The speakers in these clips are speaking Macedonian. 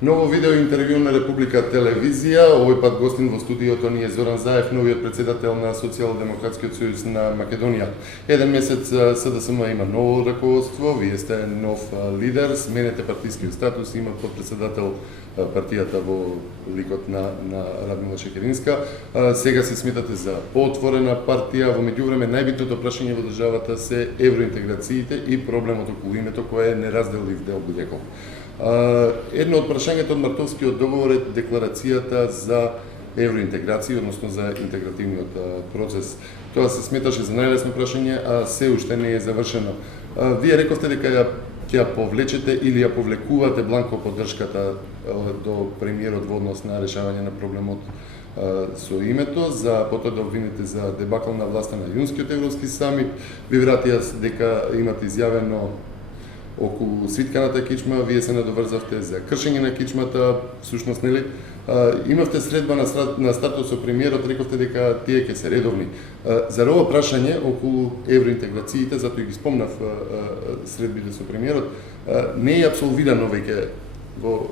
Ново видео интервју на Република Телевизија. Овој пат гостин во студиото ни е Зоран Заев, новиот председател на Социјалдемократскиот сојуз на Македонија. Еден месец СДСМ има ново раководство, вие сте нов лидер, сменете партискиот статус, има подпредседател партијата во ликот на Радмила Шекеринска. Сега се сметате за поотворена партија. Во меѓувреме најбитното прашање во државата се евроинтеграциите и проблемот околу името кој е неразделив дел би рекол. Едно од прашањето од Мартовскиот договор е декларацијата за евроинтеграција, односно за интегративниот процес. Тоа се сметаше за најлесно прашање, а се уште не е завршено. Вие рековте дека ќе ја повлечете или ја повлекувате бланко поддршката до премиерот во однос на решавање на проблемот со името, за потоа да обвините за дебакл на власта на јунскиот европски самит. Ви вратија дека имате изјавено околу свитканата кичма, вие се надоврзавте за кршење на кичмата, всушност нели имавте средба на стартот со премиерот, рековте дека тие ќе се редовни. За ова прашање околу евроинтеграциите, затоа ги спомнав средбите со премиерот, не е апсолвирано веќе во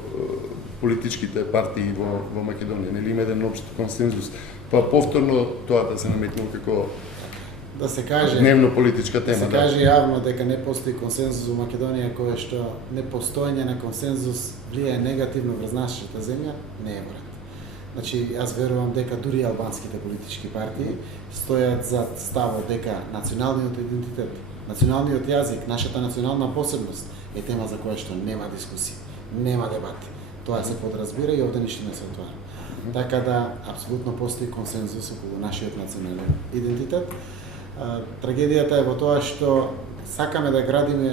политичките партии во Македонија, нели има еден општ консензус, па повторно тоа да се наметнува како да се каже дневно политичка тема. Да се каже јавно дека не постои консензус во Македонија, кој што непостоење на консензус влијае негативно врз нашата земја, не е вред. Значи, јас верувам дека дури албанските политички партии стојат зад ставот дека националниот идентитет, националниот јазик, нашата национална посебност е тема за која што нема дискусија, нема дебати. Тоа се подразбира и овде ништо не се отвара. Така да, апсолутно постои консензус околу нашиот национален идентитет. Трагедијата е во тоа што сакаме да градиме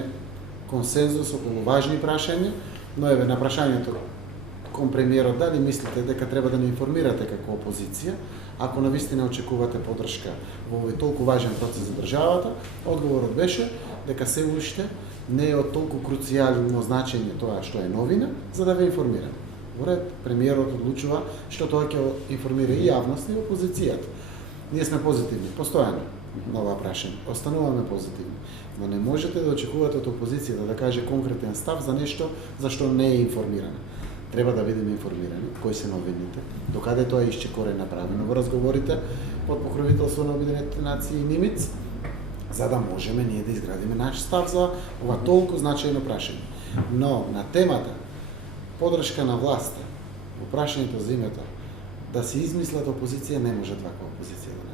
консензус околу важни прашања, но еве на прашањето кон премиерот дали мислите дека треба да не информирате како опозиција, ако навистина очекувате поддршка во овој толку важен процес за државата, одговорот беше дека се уште не е од толку круцијално значење тоа што е новина, за да ве информира. Во ред, премиерот одлучува што тоа ќе информира и јавноста и опозицијата. Ние сме позитивни, постојано на ова прашање. Остануваме позитивни. Но не можете да очекувате од опозицијата да каже конкретен став за нешто за што не е информирана. Треба да бидеме информирани кои се новините, докаде тоа е исчекорен направено во разговорите под покровителство на Обединетите нации и НИМИЦ, за да можеме ние да изградиме наш став за ова толку значајно прашање. Но на темата поддршка на власта, во прашањето за името, да се измислат опозиција, не може таква опозиција да најдат.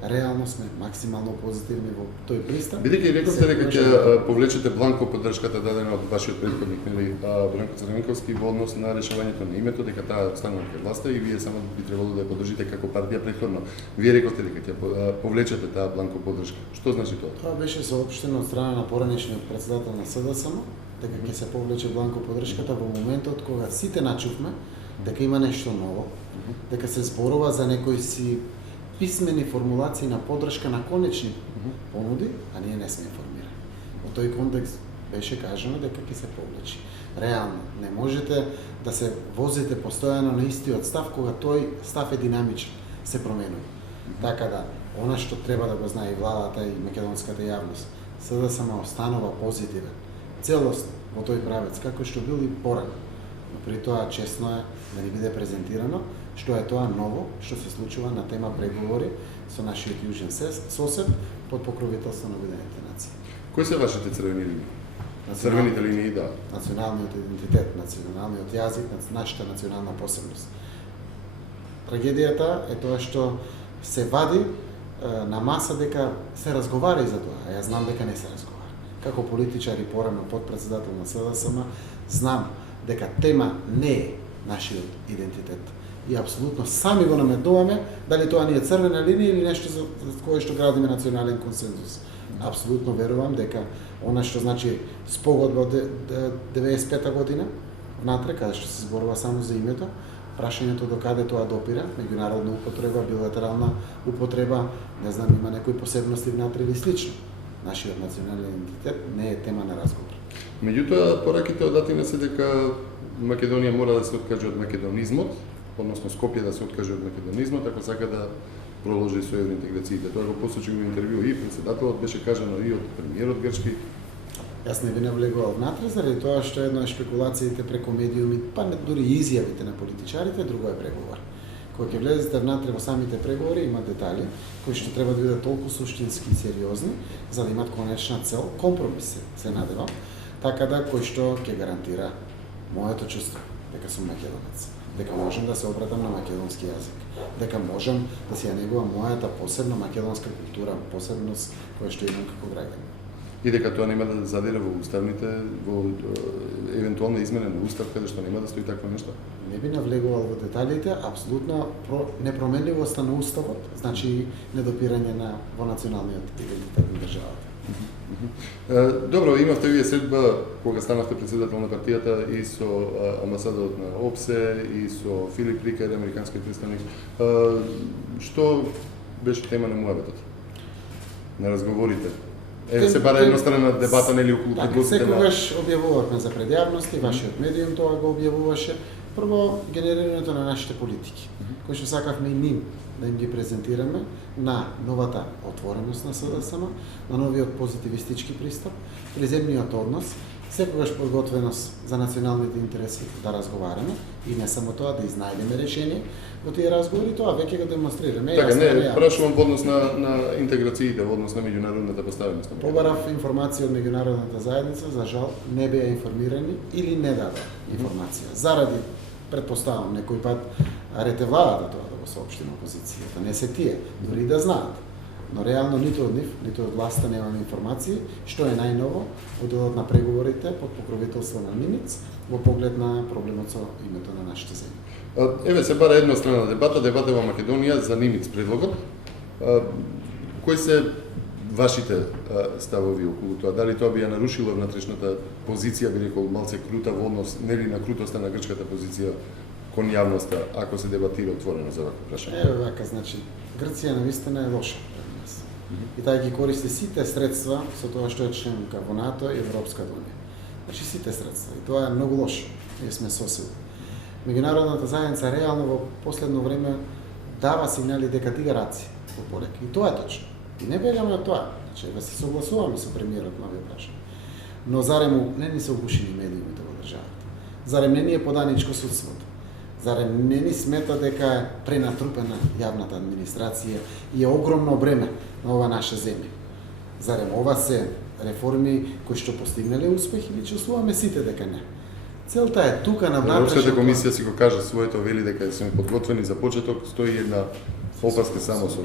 Реално сме максимално позитивни во тој пристап. Бидејќи рековте дека ќе повлечете бланко поддршката дадена од вашиот претходник, нели, Бранко Црвенковски во однос на решавањето на името, дека таа останува кај власта и вие само би требало да ја поддржите како партија претходно. Вие рековте дека ќе повлечете таа бланко поддршка. Што значи тоа? Тоа беше соопштено од страна на поранешниот председател на СДСМ, дека ќе се повлече бланко поддршката во моментот кога сите начувме дека има нешто ново, дека се зборува за некои си писмени формулации на поддршка на конечни понуди, а ние не сме информирани. Во тој контекст беше кажано дека ќе се повлечи. Реално, не можете да се возите постојано на истиот став, кога тој став е динамичен, се променува. Така да, она што треба да го знае и владата и македонската јавност, СДСМ останува позитивен, целосно во тој правец, како што бил и порано. Но при тоа честно е да ни биде презентирано што е тоа ново што се случува на тема преговори со нашиот јужен сосед под покровителство на Обединетите нации. Кои се вашите црвени линии? Црвените линии, да. Националниот идентитет, националниот јазик, нашата национална посебност. Трагедијата е тоа што се вади на маса дека се разговара и за тоа, а јас знам дека не се разговара. Како политичар и порано подпредседател на СДСМ, знам дека тема не е нашиот идентитет. И апсолутно сами го наметнуваме дали тоа ни е црвена линија или нешто за кое што градиме национален консензус. Апсолутно верувам дека она што значи спогодба од 95-та година, внатре, каде што се зборува само за името, прашањето до каде тоа допира, меѓународна употреба, билатерална употреба, не знам, има некои посебности внатре или слично. Нашиот национален идентитет не е тема на разговор. Меѓутоа, пораките од Атина се дека Македонија мора да се откаже од македонизмот, односно Скопје да се откаже од македонизмот, ако сака да проложи со евроинтеграциите. Тоа го посочи во интервју и председателот, беше кажано и од премиерот грчки. Јас не би навлегувал внатре, заради тоа што едно е шпекулациите преку медиуми, па дури и изјавите на политичарите, друго е преговор. Кога ќе влезете внатре во самите преговори, има детали кои што треба да бидат толку суштински и сериозни, за да имат конечна цел, компромис се надевам, така да кој што ќе гарантира моето чувство дека сум македонец, дека можам да се обратам на македонски јазик, дека можам да си ја негувам мојата посебна македонска култура, посебност која што имам како граѓанин. И дека тоа нема да задире во уставните, во евентуална измена на устав, каде што нема да стои такво нешто? Не би навлегувал во деталите, апсолутно непроменливоста на уставот, значи недопирање во националниот идентитет на државата. Добро, имавте вие средба кога станавте председател на партијата и со амбасадорот на ОПСЕ и со Филип Рикер, американскиот представник. Што беше тема на муабетот? На разговорите? Се бара едностранна дебата нели околу подготвите на... Секогаш објавувавме за пред јавност, вашиот медиум тоа го објавуваше. Прво, генерирањето на нашите политики, кои што сакавме и ним да им ги презентираме на новата отвореност на СДСМ, на новиот позитивистички пристап, приземниот однос, секогаш подготвеност за националните интереси да разговараме и не само тоа, да изнајдеме решение во тие разговори, тоа веќе го демонстрираме. Така, не, прашувам во однос на интеграциите, во однос на меѓународната поставеност. Побарав информација од меѓународната заедница, за жал не беа информирани или не дадоа информација. Заради, предпоставам, некој пат ретевладата тоа да го соопштиме опозицијата. Не се тие, дури и да знаат. Но реално ниту од нив, ниту од власта немаме информации, што е најново во делот на преговорите под покровителство на Нимиц во поглед на проблемот со името на нашите земји. Еве се бара едностранна дебата во Македонија за Нимиц предлогот. Кои се вашите ставови околу тоа? Дали тоа би ја нарушило внатрешната позиција, би рекол, малце крута во однос, нели на крутоста на грчката позиција кон јавноста, ако се дебатира отворено за вакво прашање? Еве вака, значи, Грција навистина е лоша пред нас. И таа ги користи сите средства со тоа што е членка во НАТО и Европската унија. Значи сите средства. И тоа е многу лошо. Ние сме сосед. Меѓународната заедница реално во последно време дава сигнали дека дига раци во полек. И тоа е точно. И не бегаме од тоа. Значи, да се согласуваме со премиерот на овие прашања. Но зарем не ни се угушени медиумите во државата. Зарем не ни е поданичко судството. Зарем не ни смета дека е пренатрупена јавната администрација и е огромно бреме на ова наша земја. Зарем ова се реформи кои што постигнале успех или чувствуваме сите дека не. Целта е тука на внатрешната... Европската комисија си го кажа своето, вели дека сме подготвени за почеток, стои една опаска само со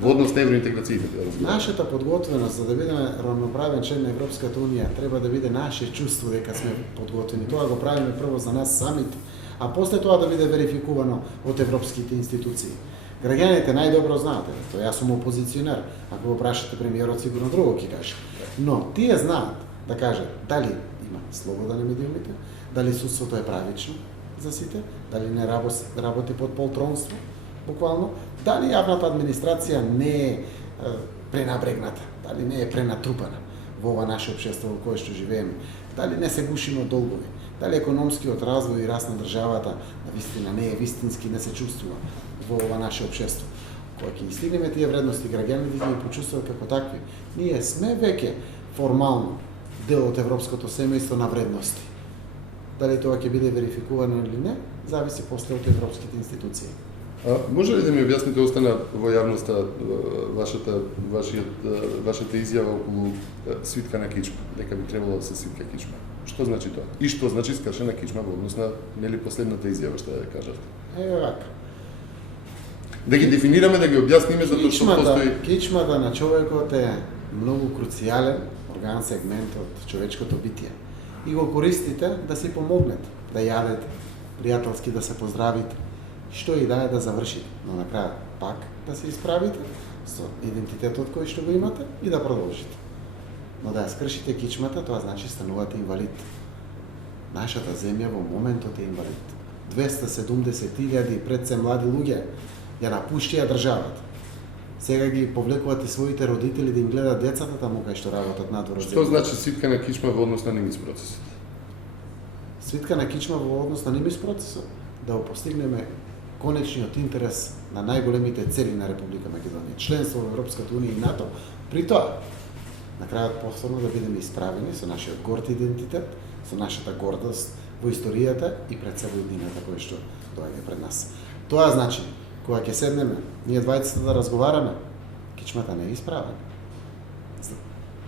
во однос на евроинтеграциите. Нашата подготвеност за да бидеме равноправен член на Европската унија треба да биде наше чувство дека сме подготвени. Тоа го правиме прво за нас самите, а после тоа да биде верификувано од европските институции. Граѓаните најдобро знаат, тоа јас сум опозиционер, ако го прашате премиерот сигурно друго ќе каже. Но тие знаат да кажат дали има слобода на медиумите, дали судството е правично за сите, дали не работи под полтронство, буквално, дали јавната администрација не е пренабрегната, дали не е пренатрупана во ова наше општество во кое што живееме, дали не се гушиме од долгови, дали економскиот развој и раст на државата навистина не е вистински, не се чувствува во ова наше општество. Кога ќе стигнеме тие вредности, граѓаните ќе ги почувствуваат како такви. Ние сме веќе формално дел од европското семејство на вредности. Дали тоа ќе биде верификувано или не, зависи после од европските институции. Може ли да ми објасните, остана во јавноста вашата изјава околу свитка на кичма, дека би требало да се свитка кичма? Што значи тоа? И што значи скршена кичма во однос на нели последната изјава што ја кажавте? Еве вака. Да ги дефинираме, да ги објасниме затоа што постои... Кичмата на човекот е многу круцијален орган, сегмент од човечкото битие. И го користите да си помогнете, да јадете, пријателски да се поздравите, што и да е да завршите, но на крај пак да се исправите со идентитетот кој што го имате и да продолжите. Но да ја скршите кичмата, тоа значи станувате инвалид. Нашата земја во моментот е инвалид. 270.000 пред се млади луѓе ја напуштија државата. Сега ги повлекувате своите родители да им гледат децата таму кај што работат надвор од земјата. Што значи свитка на кичма во однос на Нимиц процесот? Свитка на кичма во однос на Нимиц процесот да го постигнеме конечниот интерес на најголемите цели на Република Македонија, членство во Европската унија и НАТО. При тоа, на крајот повторно да бидеме исправени со нашиот горд идентитет, со нашата гордост во историјата и пред себе иднината која што доаѓа пред нас. Тоа значи, кога ќе седнеме, ние двајцата да разговараме, кичмата не е исправена.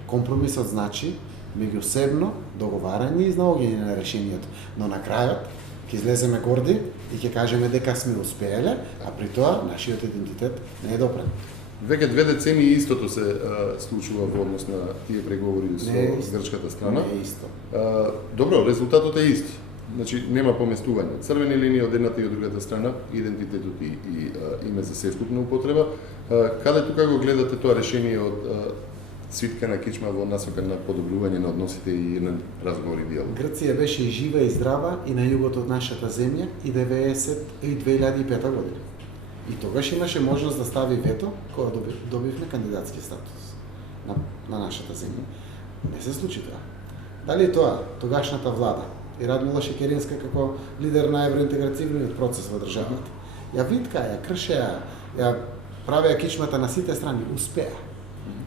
Компромисот значи меѓусебно договарање и изнаоѓање на решението, но на крајот ќе излеземе горди и ќе кажеме дека сме успееле, а при тоа нашиот идентитет не е допрен. Веќе 2 децении истото се случува во однос на тие преговори со грчката страна. Не е исто. Добро, резултатот е ист. Значи нема поместување. Црвени линии од едната и од другата страна, идентитетот и име за сескупна употреба. Каде тука го гледате тоа решение од Цвитка на кичма во насока на подобрување на односите и на разговор и диалог? Грција беше и жива и здрава и на југот од нашата земја и 2005 година. И тогаш имаше можност да стави вето кога добивме кандидатски статус на нашата земја. Не се случи тоа. Дали тоа тогашната влада и Радмила Шекеринска како лидер на евроинтегративниот процес во државата ја виткаа, ја кршеа, ја правеа кичмата на сите страни, успеа.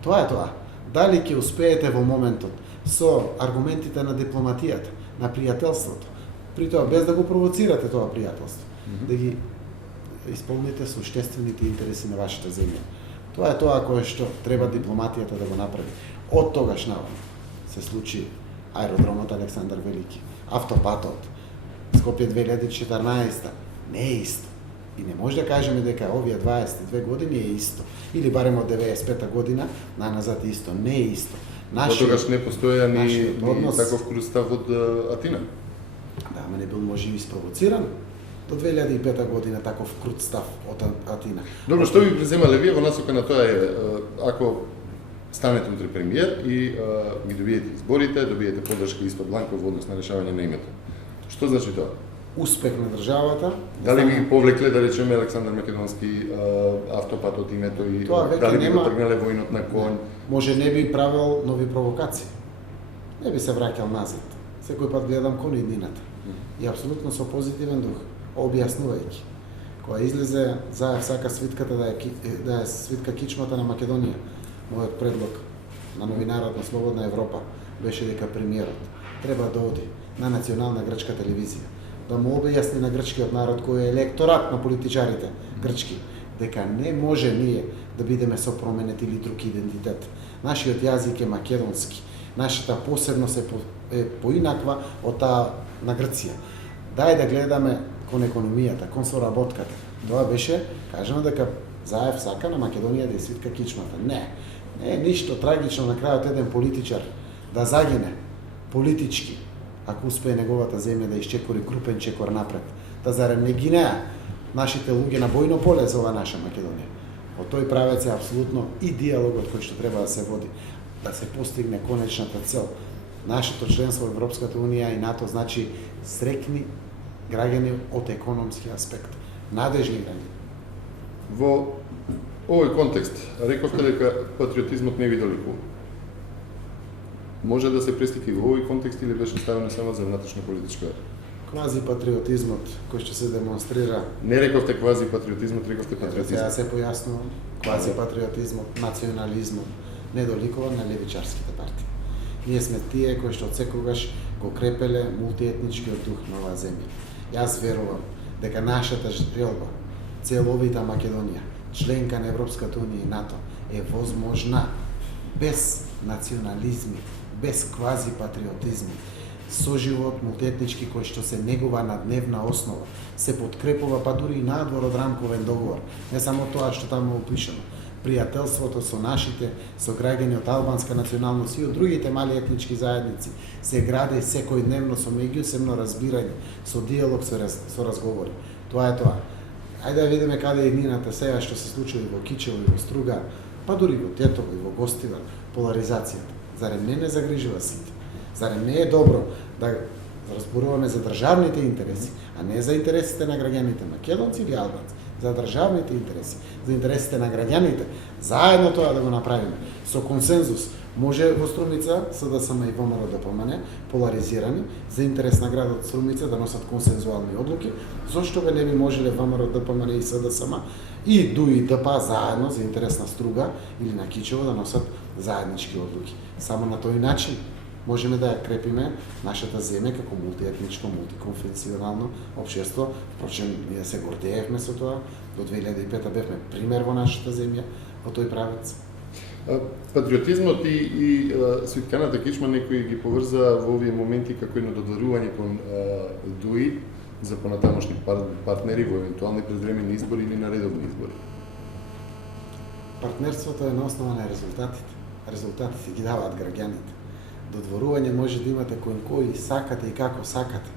Тоа е тоа. Дали ќе успеете во моментот со аргументите на дипломатијата, на пријателството, при тоа без да го провоцирате тоа пријателство, да ги исполните суштествените интереси на вашата земја. Тоа е тоа кое што треба дипломатијата да го направи. Од тогаш наваму се случи аеродромот Александар Велики, автопатот, Скопје 2014, не е исто. И не може да кажеме дека овие 22 години е исто. Или барем од 95 година наназад исто. Не е исто. Од тогаш не постоја ни таков крустав од Атина. Да, ама не бил може и спровоциран до 2005 година таков крут став од Атина. Добро, што ви преземале вие во насока на тоа е, ако станете утре премиер и ги добиете изборите, добиете поддршка исто бланко во однос на решавање на името. Што значи тоа? Успех на државата. Дали ги повлекле, да речеме, Александар Македонски автопатот името и дали би го тргнале војнот на конј? Може не би правил нови провокации. Не би се враќал назад. Секој пат гледам кон иднината. И апсолутно со позитивен дух, објаснувајќи. Кога излезе Заев сака свитката да е свитка кичмата на Македонија, мојот предлог на новинарот на Слободна Европа беше дека премиерот треба да оди на национална грчка телевизија, да му објасни на грчкиот народ кој е електорат на политичарите грчки, дека не може ние да бидеме со променет или друг идентитет. Нашиот јазик е македонски, нашата посебност е поинаква од таа на Грција. Дај да гледаме кон економијата, кон соработката. Тоа беше, кажано дека Заев сака на Македонија да ја свитка кичмата. Не е ништо трагично на крајот еден политичар да загине политички, ако успее неговата земја да исчекори крупен чекор напред. Да зарем не гинеа нашите луѓе на бојно поле за ова наша Македонија. Од тој правец е апсолутно и диалогот кој што треба да се води, да се постигне конечната цел. Нашето членство во Европската унија и НАТО значи среќни граѓани од економски аспект, надежни граѓани. Во овој контекст, рековте дека патриотизмот не ви доликува. Може да се преслики во овој контекст или беше ставено само за внатрешна политичка? Квази патриотизмот кој што се демонстрира. Не рековте квази патриотизмот, рековте патриотизмот. Сега се појаснувам. Квази патриотизмот, национализмот не доликува на левичарските партии. Ние сме тие кои што отсекогаш го крепеле мултиетничкиот дух на оваа земја. Јас верувам дека нашата желба, целовита Македонија, членка на Европската унија и НАТО, е возможна без национализми, без квази патриотизми. Соживот мултиетнички кој што се негува на дневна основа, се подкрепува па дури и надвор од рамковен договор. Не само тоа што таму е опишано. Пријателството со нашите, со граѓани од албанска националност и од другите мали етнички заедници се гради секојдневно со меѓусебно разбирање, со диалог, со разговори. Тоа е тоа. Ајде да видиме каде е иднината сега што се случува во Кичево и во Струга, па дури во Тетово и во Гостивар, поларизацијата. Зарем не загрижува сите? Зарем не е добро да разборуваме за државните интереси, а не за интересите на граѓаните македонци или албанци? за државните интереси, за интересите на граѓаните, заедно тоа да го направиме. Со консензус може во Струмица СДСМ и ВМРО да помане, поларизирани, за интерес на градот Струмица да носат консензуални одлуки, зошто бе не би можеле ВМРО да помане и СДСМ и ДУ и ДП заедно за интерес на Струга или на Кичево да носат заеднички одлуки. Само на тој начин можеме да ја крепиме нашата земја како мултиетничко, мултиконфесионално општество. Впрочем, ние се гордеевме со тоа. До 2005 бевме пример во нашата земја во тој правец. Патриотизмот и свитканата кичма некои ги поврза во овие моменти како едно додворување кон ДУИ за понатамошни партнери во евентуални предвремени избори или на редовни избори. Партнерството е на основа на резултатите. Резултатите ги даваат граѓаните. Додворување може да имате кон кој сакате и како сакате.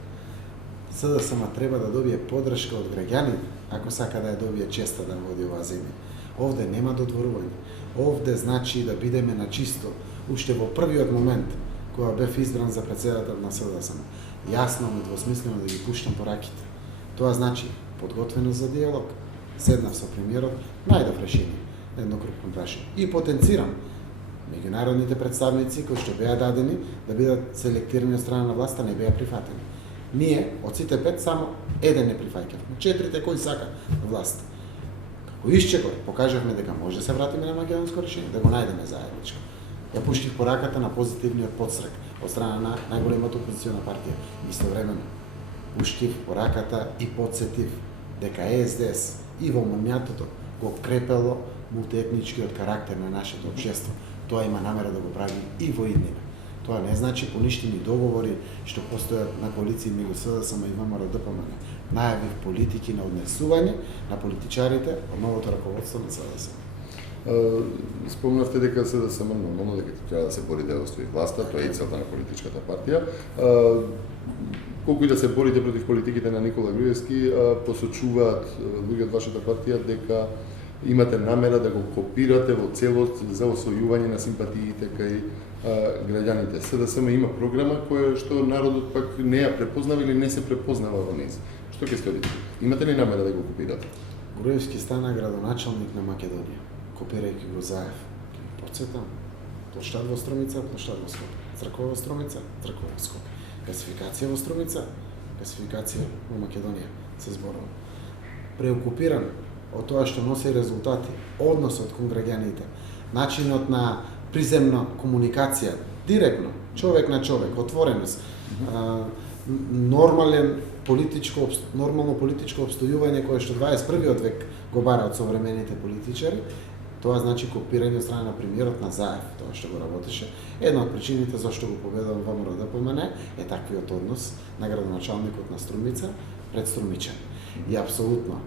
СДСМ треба да добие поддршка од граѓаните, ако сака да ја добие честа да води оваа земја. Овде нема додворување. Овде значи да бидеме на чисто. Уште во првиот момент, кога бев избран за председател на СДСМ, јасно, недвосмислено да ги пуштам по раките. Тоа значи подготвеност за диалог. Седнав со премиерот, најдов решение на едно крупно прашање. И потенцирам меѓународните представници кои што беа дадени да бидат селектирани од страна на власта не беа прифатени. Ние од сите 5 само еден не прифаќавме. 4 кои сака власт. Како исчекор покажавме дека може да се вратиме на македонско решение, да го најдеме заедничко. Ја пуштив пораката на позитивниот подстрек од страна на најголемата опозициона партија. Истовремено пуштив пораката и подсетив дека СДС и во моментото го крепело мултиетничкиот карактер на нашето општество. Тоа има намера да го прави и во иднина. Тоа не значи поништени договори што постојат на коалиции меѓу СДСМ и ВМРО ДПМН. Најавив политики на однесување на политичарите од новото раководство на СДСМ. Спомнавте дека СДСМ нормално дека треба да се бори да остави власта, тоа е и целта на политичката партија. Колку и да се борите против политиките на Никола Груевски, посочуваат луѓе од вашата партија дека имате намера да го копирате во целост за освојување на симпатиите кај граѓаните. СДСМ има програма која што народот пак не ја препознава или не се препознава во низ. Што ќе сторите? Имате ли намера да го копирате? Груевски стана градоначалник на Македонија, копирајќи го Заев. Процетам. Плоштад во Струмица, плоштад во Скопје. Црква во Струмица, црква во Скопје. Гасификација во Струмица, гасификација во Македонија се зборува. Преокупиран од тоа што носи резултати, односот кон граѓаните, начинот на приземна комуникација, директно, човек на човек, отвореност, нормално политичко обстојување кое што 21 век го бараат современите политичари, тоа значи копирање од страна на премиерот на Заев, тоа што го работеше. Една од причините зашто го победува ВМРО ДПМН е таквиот однос на градоначалникот на Струмица пред струмичани. И апсолутно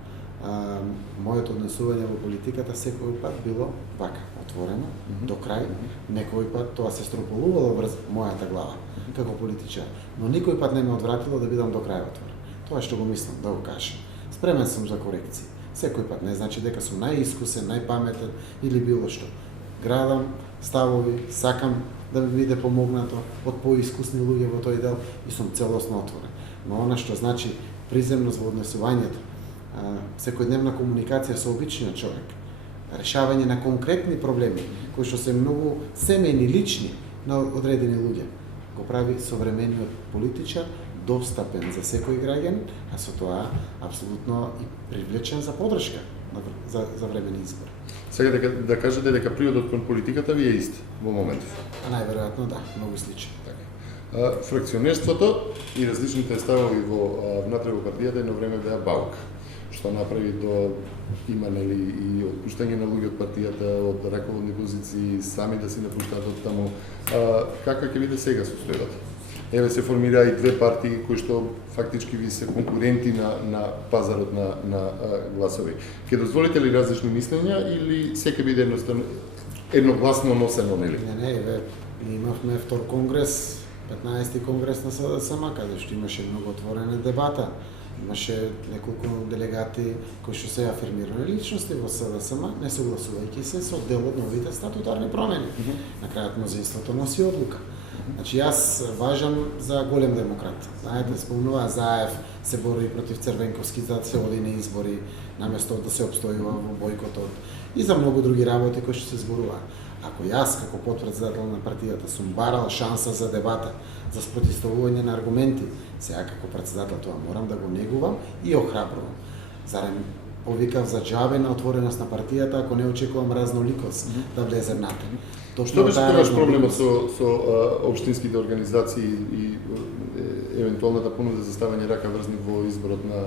моето однесување во политиката секој пат било вака, отворено, до крај. Некој пат тоа се строполувало врз мојата глава како политичар, но никој пат не ме одвратило да бидам до крај отворен. Тоа што го мислам да го кажам. Спремен сум за корекции. Секој пат не значи дека сум најискусен, најпаметен или било што. Градам ставови, сакам да ми биде помогнато од поискусни луѓе во тој дел и сум целосно отворен. Но она што значи приземност во однесувањето, секојдневна комуникација со обичниот човек, решавање на конкретни проблеми кои што се многу семејни, лични на одредени луѓе, го прави современиот политичар достапен за секој граѓанин, а со тоа апсолутно и привлечен за поддршка за времени избори. Сега да кажете дека приодот кон политиката ви е ист во моментов? Најверојатно да, многу сличен. Фракционерството и различните ставови внатре во партијата едно време беа баука, што направи до има нели и отпуштање на луѓе од партијата од раководни позиции, сами да си напуштаат од таму. Каква ќе биде сега состојбата? Еве се формира и две партии кои што фактички ви се конкуренти на пазарот на гласови. Ќе дозволите ли различни мислења или секој биде едногласно носено, нели? Не, еве имавме втор конгрес, 15-ти конгрес на СДСМ, каде што имаше многу отворена дебата. Имаше неколку делегати кои што се афирмирани личности во СДСМ, не согласувајќи се со дел од новите статутарни промени. На крајот мнозинството носи одлука. Значи јас важам за голем демократ. Знаете, спомнува Заев се бори против Црвенковски за да се оди на избори, наместо да се обстојува во бојкотот и за многу други работи кои што се зборува. Ако јас како потпредседател на партијата сум барал шанса за дебата, за спротивставување на аргументи, сега како председател тоа морам да го негувам и охрабрувам. Зарем повикав за џабе на отвореност на партијата ако не очекувам разноликост да влезе внатре. Што беше тогаш проблемот со општинските организации и евентуалната понуда за ставање рака врз ниво изборот на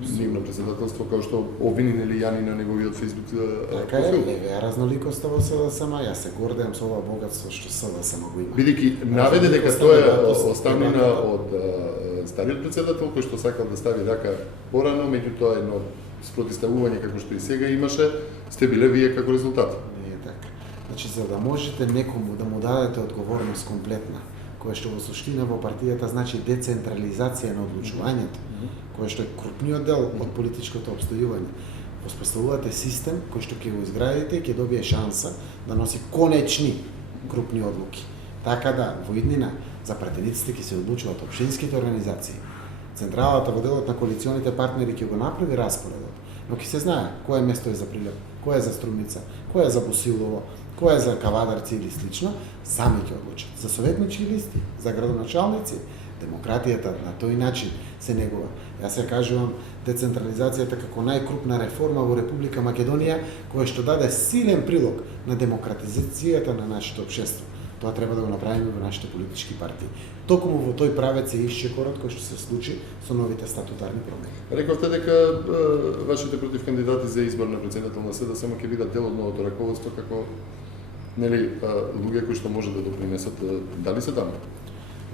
нивно председателство, како што обвини нели Јани на неговиот фејсбук така е, левија разноликоста во СДСМ, јас се гордеам со ова богатство што СДСМ го има. Бидејќи наведе дека тоа е оставнина од стариот председател кој што сакал да стави рака порано, меѓутоа едно спротивставување како што и сега имаше, сте биле вие како резултат. Не е така. Значи за да можете некому да му дадете одговорност комплетна, која што во суштина во партијата значи децентрализација на одлучувањето, која што е крупниот дел од политичкото обстојување. Воспоставувате систем кој што ќе го изградите и ќе добие шанса да носи конечни крупни одлуки. Така да, во иднина, за пратениците ќе се одлучуваат општинските организации. Централата во делот на коалиционите партнери ќе го направи распоредот, но ќе се знае кое место е за Прилеп, кое е за Струмица, кое е за Босилово, кое е за Кавадарци или слично, сами ќе одлучат. За советнички листи, за градоначалници, демократијата на тој начин се негува. Јас се кажувам децентрализацијата како најкрупна реформа во Република Македонија, која што даде силен прилог на демократизацијата на нашето општество. Тоа треба да го направиме во нашите политички партии. Токму во тој правец е исчекорот кој што се случи со новите статутарни промени. Рековте дека вашите против кандидати за избор на председател на СДСМ ќе бидат дел од новото раководство како нели луѓе кои што може да допринесат, дали се таму?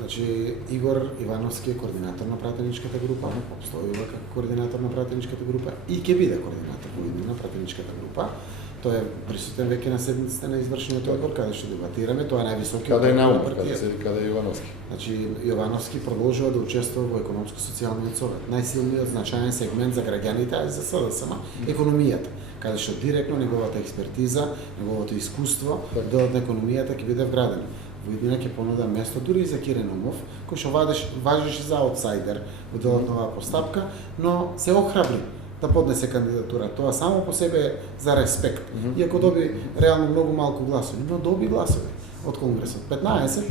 Значи, Игор Ивановски е координатор на пратеничката група, обстојува како координатор на пратеничката група и ќе биде координатор на пратеничката група. Тој е присутен веќе на седниците на извршниот одбор, каде што дебатираме, тоа е највисокиот каде е Наумов, партија. каде е Јовановски. Значи, Јовановски продолжува да учествува во економско-социјалниот совет. Најсилниот значаен сегмент за граѓаните, а и за СДСМ, економијата, каде што директно неговата експертиза, неговото искуство, делот на економијата ќе биде вградено. Во иднина ќе понуда место дури и за Кирен Умов, кој што важеше за аутсайдер во делот на оваа постапка, но се охрабри да поднесе кандидатура. Тоа само по себе е за респект. Иако доби реално многу малку гласови, но доби гласови од Конгресот. 15.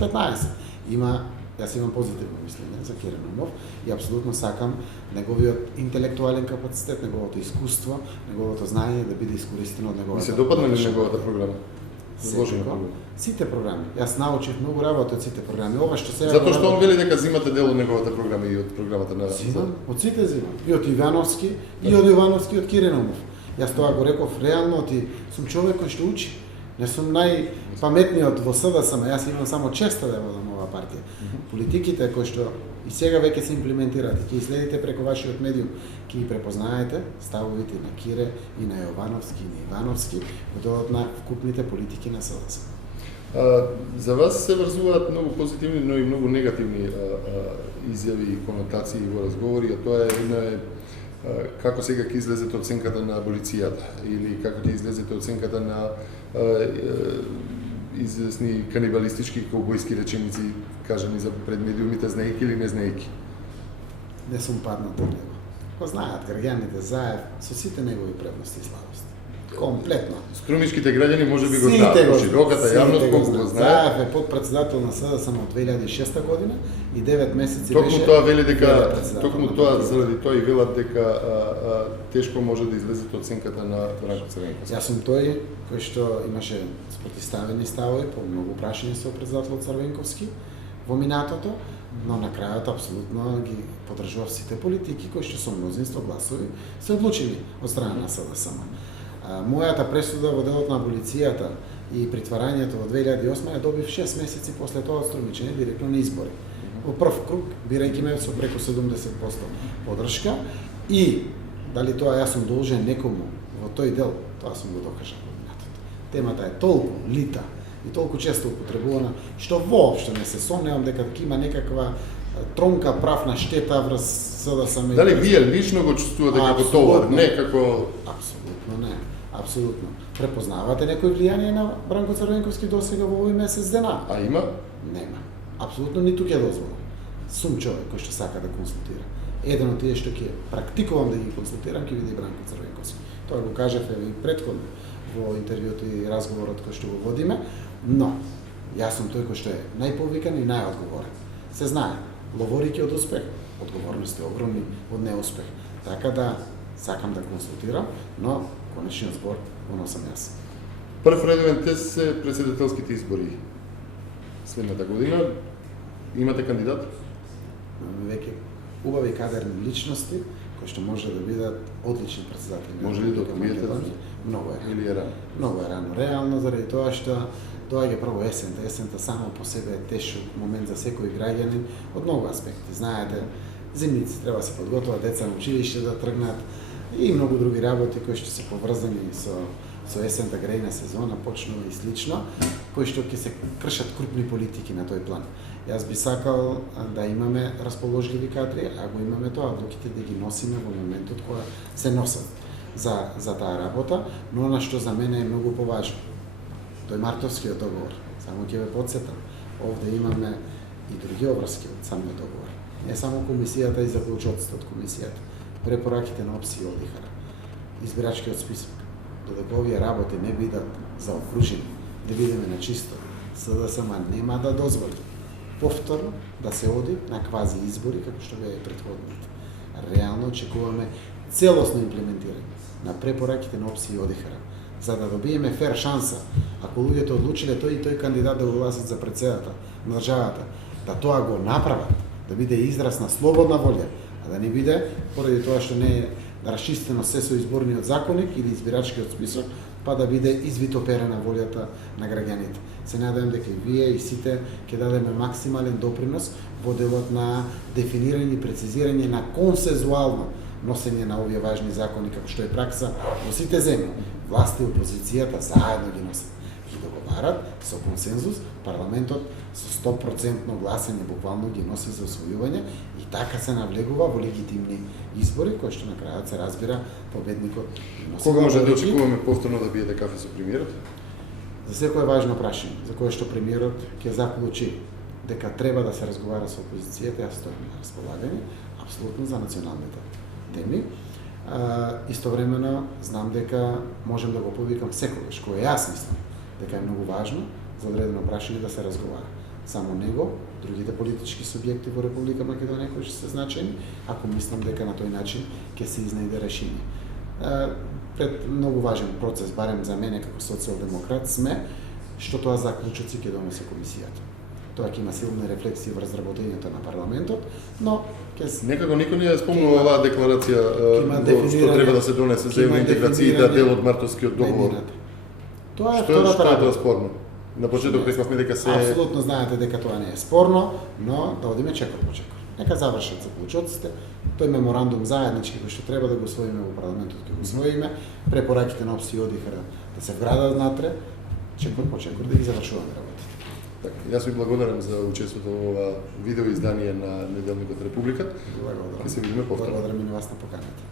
Јас имам позитивно мислење за Кирен Умов и апсолутно сакам неговиот интелектуален капацитет, неговото искуство, неговото знаење да биде искористено од неговата. Ми се допадна ли неговата програма? Сите програми. Јас научив многу работа од сите програми. Ова што сега затоа што он вели дека зимате дел од неговата програма и од програмата на Зимам, од сите зимам. И од Ивановски, и од Јовановски, и од Кирен Умов. Јас тоа го реков реално, ти сум човек кој што учи. Не сум најпаметниот во СДСМ, јас имам само честа да водам оваа партија. Политиките кои што и сега веќе се имплементираат и ќе следите преку вашиот медиум, ќе ги препознаете ставовите на Кире и на Јовановски и на Ивановски во делот на вкупните политики на СДСМ. За вас се врзуваат многу позитивни, но и многу негативни изјави и конотации во разговори, а тоа е како сега ќе излезете оценката на аболицијата или како ќе излезете оценката на известни канибалистички колбојски реченици кажани за пред медиумите, знаејќи или не знаејќи? Не сум паднат од него. Го знаат граѓаните Заев со сите негови предности и слабости. Комплетно. Струмичките граѓани може би го знаат, широката јавност колку го знае. Заев е подпредседател на СДСМ од 2006 година и 9 месеци беше. Токму тоа вели дека заради тоа и велат дека тешко може да излезете оценката на Бранко Црвенковски. Јас сум тој кој што имаше спротивставени ставови по многу прашања со председателот Црвенковски во минатото, но на крајот апсолутно ги поддржував сите политики кои што со мнозинство гласови се одлучени од страна на СДСМ. Мојата пресуда во делот на аболицијата и притварањето во 2008 ја добив 6 месеци после тоа од Струмичани директно на избори. Во прв круг, бирајќи ме со преку 70% поддршка и дали тоа јас сум должен некому во тој дел, тоа сум го докажал во минатото. Темата е толку лита и толку често употребувана, што воопшто не се сомневам дека има некаква тронка правна штета врз СДСМ. Дали вие лично го чувствувате како товар, не како... Апсолутно не. Апсолутно. Препознавате некој влијание на Бранко Црвенковски досега во овој месец дена? А има? Нема. Апсолутно ниту ќе дозволам. Сум човек кој што сака да консултира. Еден од тие што ќе практикувам да ги консултирам ќе биде Бранко Црвенковски. Тоа го кажав и претходно во интервјуто и разговорот кој што го водиме, но јас сум тој кој што е најповикан и најодговорен. Се знае, ловорики од успех, одговорности огромни од неуспех. Така да сакам да консултирам, но конечниот збор го носам јас. Прв редовен тест се председателските избори следната година. Имате кандидат? Веќе убави кадерни личности кои што може да бидат одлични председатели. Може ли да откриете? Многу е. Или е рано? Многу е рано. Реално заради тоа што доаѓа прво есента. Есента само по себе е тешок момент за секој граѓанин од многу аспекти. Знаете, зимници треба да се подготват, деца на училиште да тргнат и многу други работи кои што се поврзани со есента, грејна сезона, почнува и слично, кои што ќе се кршат крупни политики на тој план. Јас би сакал да имаме расположливи кадри, а го имаме тоа, одлуките да ги носиме во моментот кога се носат за таа работа, но она што за мене е многу поважно. Тој мартовскиот договор, само ќе ве подсетам, овде имаме и други обврски од самиот договор. Не само комисијата и заклучоците од комисијата, препораките на ОПСИ одихара, избирачкиот список. Додека овие работи не бидат заокружени, да бидеме на чисто, СДСМ нема да дозволи повторно да се оди на квази избори како што беа претходните. Реално очекуваме целосно имплементирање на препораките на ОПСИ и ОДИХР, за да добиеме фер шанса, ако луѓето одлучиле тој и тој кандидат да го гласат за председател на државата, да тоа го направат, да биде израз на слободна волја, а да не биде поради тоа што не е расчистено се со изборниот законник или избирачкиот список, па да биде извитоперена волјата на граѓаните. Се надевам дека и вие и сите ќе дадеме максимален допринос во делот на дефинирање и прецизирање на консензуално носење на овие важни закони, како што е пракса во сите земји. Власта и опозицијата заедно ги носат. Ги договарат со консензус, парламентот со 100% гласење буквално ги носи за освојување и така се навлегува во легитимни избори, кои што на крајот се разбира победникот. Кога може да очекуваме повторно да биете кафе со премиерот? За секое важно прашање, за кое што премиерот ќе заклучи дека треба да се разговара со опозицијата, јас стојам на располагање, апсолутно за националните теми. Истовремено знам дека можем да го повикам секогаш, кое јас мислам дека е многу важно за одредено прашање да се разговара. Само него, другите политички субјекти во Република Македонија кои што се значени, ако мислам дека на тој начин ќе се изнајде решение. Пред многу важен процес, барем за мене како социјалдемократ, сме што тоа заклучоци ќе донесе комисијата. Тоа ќе има силни рефлексии врз работењето на парламентот, но некако никој не ја спомнува оваа декларација што треба да се донесе за евроинтеграција да дел од мартовскиот договор. Тоа е втората работа. Што е тоа спорно? На почеток рекавме дека се апсолутно знаете дека тоа не е спорно, но да одиме чекор по чекор. Нека завршат заклучоците, тој меморандум заеднички кој што треба да го усвоиме во парламентот ќе го усвоиме, препораките на ОПСИ и ОДИХР да се вградат внатре, чекор по чекор да ги завршуваме работите. Така, јас ви благодарам за учеството во ова видео издание на Неделникот Република. Благодарам. Ќе се видиме повторно. Благодарам и на вас на поканата.